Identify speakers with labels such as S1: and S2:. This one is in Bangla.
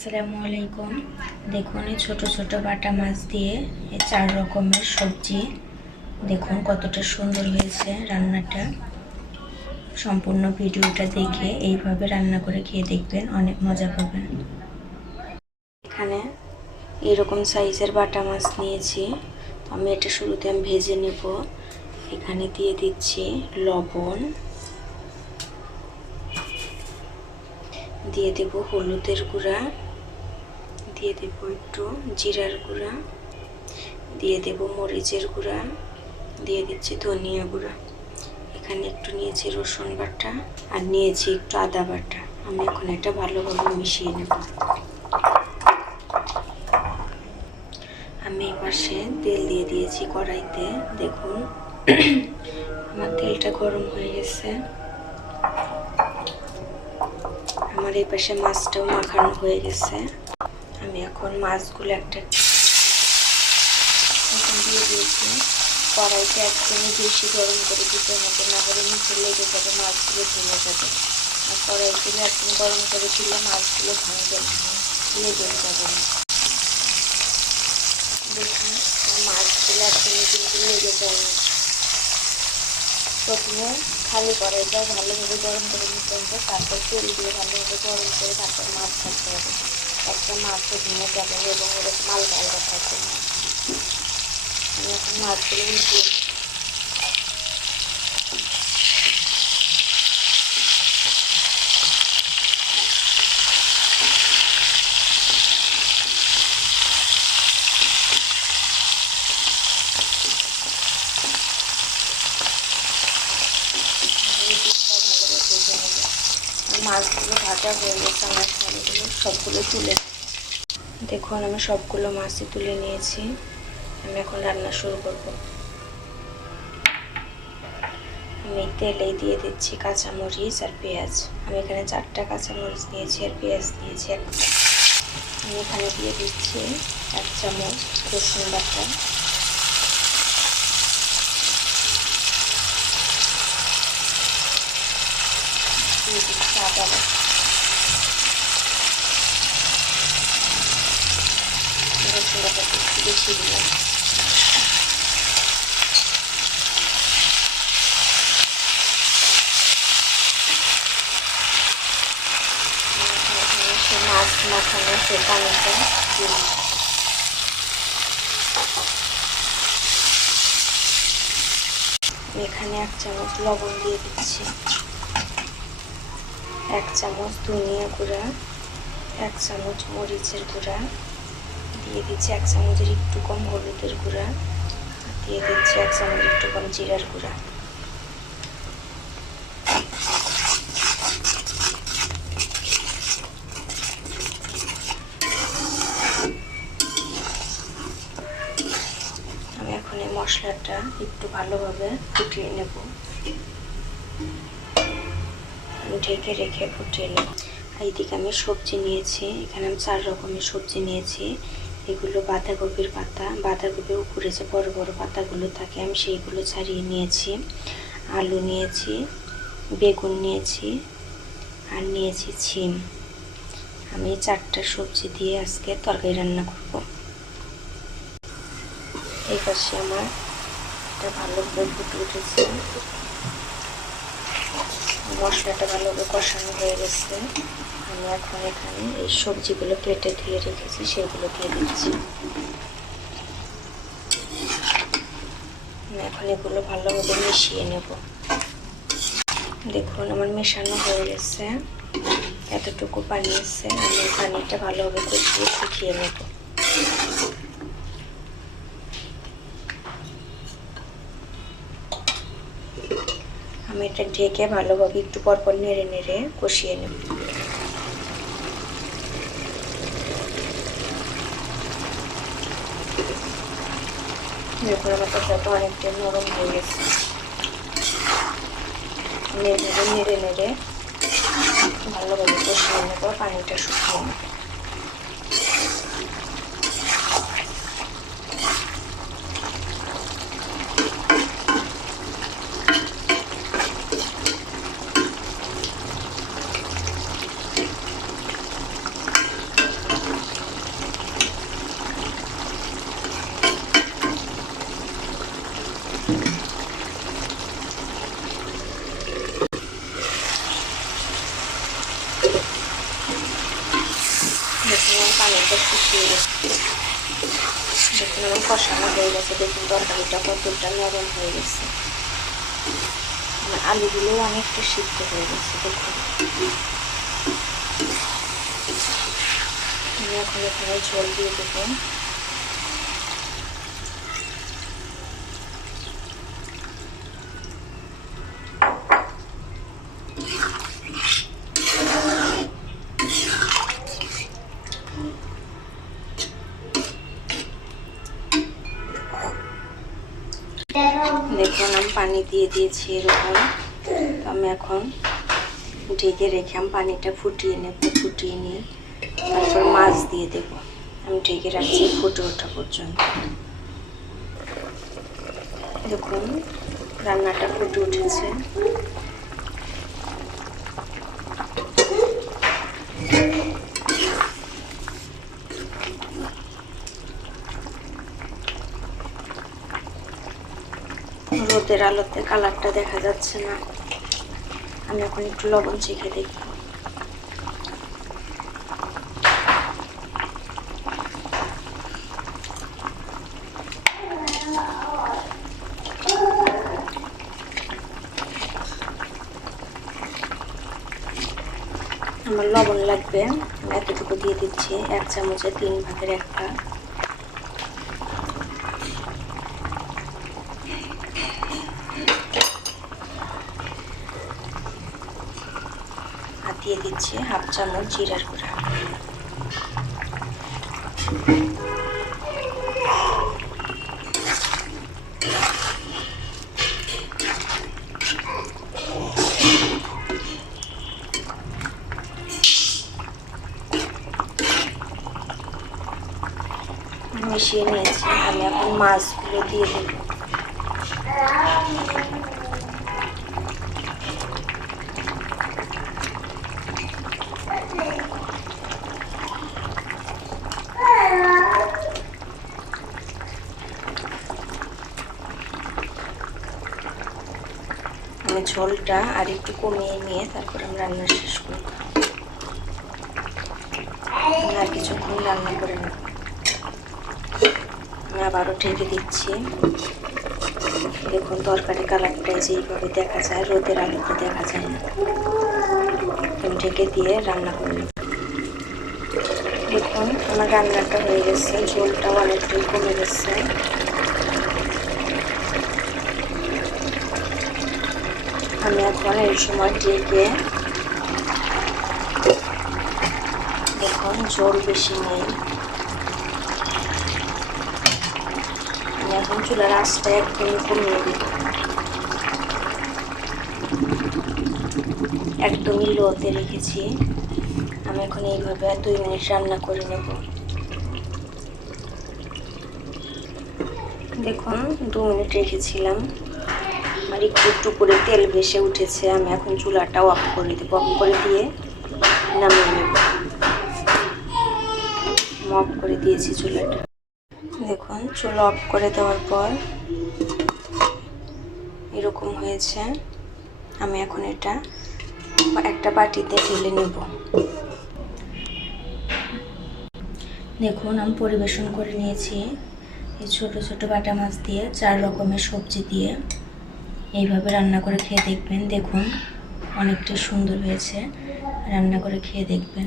S1: আসসালামু আলাইকুম। দেখুন, এই ছোটো ছোটো বাটা মাছ দিয়ে চার রকমের সবজি। দেখুন কতটা সুন্দর হয়েছে রান্নাটা। সম্পূর্ণ ভিডিওটা দেখে এইভাবে রান্না করে খেয়ে দেখবেন, অনেক মজা পাবেন। এখানে এরকম সাইজের বাটা মাছ নিয়েছি। আমি এটা শুরুতে আমি ভেজে নেব। এখানে দিয়ে দিচ্ছি লবণ। দিয়ে দেব হলুদের গুঁড়া। দিয়ে দেব একটু জিরার গুঁড়া, দিয়ে দেব মরিচের গুঁড়া, দিয়ে দিচ্ছি ধনিয়া গুঁড়া। এখানে একটু নিয়েছি রসুন বাটা আর নিয়েছি একটু আদা বাটা। আমি এখন এটা ভালোভাবে মিশিয়ে নেব। আমি এই পাশে তেল দিয়ে দিয়েছি কড়াইতে। দেখুন, আমার তেলটা গরম হয়ে গেছে। আমার এই পাশে মাছটাও মাখানো হয়ে গেছে। আমি এখন মাছগুলো একটা দিয়ে দিয়েছি। কড়াইতে একদমই বেশি গরম করে দিতে হবে, না হলে নিচে লেগে যাবে, মাছগুলো ভেঙে যাবে। আর কড়াইগুলো একদম গরম করে দিলে মাছগুলো ভাঙবে না, লেগে যাবে না। দেখুন, মাছগুলো একদমই কিন্তু লেগে না প্রথমে খালি কড়াইটা ভালোভাবে গরম করে নিতে হবে, তারপর তেল দিয়ে ভালোভাবে গরম করে তারপর মাছ ছাড়তে হবে। একটা মাছও ভেঙে যাবে না এবং ওরকম আলগা আলগা থাকবে না। আমি মাছগুলো দিই। এই দিকটা ভালোভাবে ভেজে নেব আর মাছগুলো ভাজা হয়ে গেছে, আমার শাড়িগুলো সবগুলো তুলে দেখুন, আমি সবগুলো মাছই তুলে নিয়েছি। আমি এখন রান্না শুরু করব। আমি তেলেই দিয়ে দিচ্ছি কাঁচামরিচ আর পেঁয়াজ। আমি এখানে চারটা কাঁচামরিচ নিয়েছি আর পেঁয়াজ নিয়েছি একটা আমি এখানে দিয়ে দিচ্ছি এক চামচ রসুন বাটা। দিয়ে দিচ্ছি দিলাম মাছ মাখানো সে এখানে এক চামচ লবণ দিয়ে দিচ্ছি। এক চামচ ধনিয়া গুঁড়া, এক চামচ মরিচের গুঁড়া, দিয়ে দিচ্ছি এক চামচের একটু কম হলুদের গুঁড়া দিয়ে দিচ্ছি এক চামচ একটু কম জিরার গুঁড়া। আমি এখন এই মশলাটা একটু ভালোভাবে ফুটিয়ে নেব। ঢেকে রেখে নেব আর এইদিকে আমি সবজি নিয়েছি, এখানে আমি চার রকমের সবজি নিয়েছি। এগুলো বাঁধাকপির পাতা, বাঁধাকপির উপরে যে বড় বড় পাতাগুলো থাকে, আমি সেইগুলো ছাড়িয়ে নিয়েছি। আলু নিয়েছি, বেগুন নিয়েছি, আর নিয়েছি ছিম। আমি চারটা সবজি দিয়ে আজকে তরকারি রান্না করব। এই পাশে আমার এটা ভালোভাবে ফুটে উঠেছে। মশলাটা ভালোভাবে কষানো হয়ে গেছে। আমি এখন এখানে এই সবজিগুলো কেটে ধুয়ে রেখেছি সেগুলো দিয়ে দিচ্ছি এখন এগুলো ভালোভাবে মিশিয়ে নেব। দেখুন, আমার মেশানো হয়ে গেছে। এতটুকু পানি আছে, আমি পানিটা ভালোভাবে কষিয়ে শুকিয়ে নেব। আমি এটা ঢেকে ভালোভাবে একটু পরপর নেড়ে নেড়ে কষিয়ে নেব দেখুন আমার তরকারিটা অনেকটা নরম হয়ে গেছে। নেড়ে নেড়ে নেড়ে ভালোভাবে কষিয়ে নেব, পানিটা শুকিয়ে নেব। দেখুন আমার পানিটা শুকিয়ে গেছে দেখুন আমার কষানো হয়ে গেছে দেখুন তরকারিটা কতটা নরম হয়ে গেছে আলুগুলো অনেকটা সিদ্ধ হয়ে গেছে দেখুন এখন এখানে জল দিয়ে দেবো। দেখুন আমি পানি দিয়ে দিয়েছি এরকম। আমি এখন ঢেকে রেখে আমি পানিটা ফুটিয়ে নেব, ফুটিয়ে নিয়ে তারপর মাছ দিয়ে দেব। আমি ঢেকে রাখছি ফুটে ওঠা পর্যন্ত। দেখুন, রান্নাটা ফুটে উঠেছে। রোদের আলোতে কালারটা দেখা যাচ্ছে না। আমি এখন একটু লবণ চেখে দেখব আমার লবণ লাগবে। এতটুকু দিয়ে দিচ্ছি। এক চামচে তিন ভাগের এক আর দিয়ে দিচ্ছি হাফ চামচ জিরার গুঁড়া। মিশিয়ে নিয়েছি আমি এখন মাছগুলো দিয়ে দেবো। ঝোলটা আর একটু কমিয়ে নিয়ে তারপর আমি রান্না শেষ করব। আর কিছুক্ষণ রান্না করে নেব। আমি আবারও ঢেকে দিচ্ছি। দেখুন, তরকারি কালারটা যেইভাবে দেখা যায়, রোদের আলোতে দেখা যায় না। ঢেকে দিয়ে রান্না করে নেব। দেখুন, আমার রান্নাটা হয়ে গেছে, ঝোলটাও অনেকটাই কমে গেছে। আমি এখন এই সময় ঢেকে দেখুন জল বেশি নেই। আমি এখন চুলার আঁচটা একদমই কমিয়ে দিব। একদমই লোতে রেখেছি। আমি এখন এইভাবে দুই মিনিট রান্না করে নেব। দেখুন, দু মিনিট রেখেছিলাম। আমার একটু একটু করে তেল ভেসে উঠেছে, আমি এখন চুলাটা অফ করে দেবো। অফ করে দিয়ে নামিয়ে নেব। অফ করে দিয়েছি চুলাটা। দেখুন, চুলা অফ করে দেওয়ার পর এরকম হয়েছে। আমি এখন এটা একটা বাটিতে ঢেলে নেব। দেখুন, আমি পরিবেশন করে নিয়েছি। এই ছোট ছোট বাটা মাছ দিয়ে চার রকমের সবজি দিয়ে। এইভাবে রান্না করে খেয়ে দেখবেন। দেখুন অনেকটা সুন্দর হয়েছে। রান্না করে খেয়ে দেখবেন।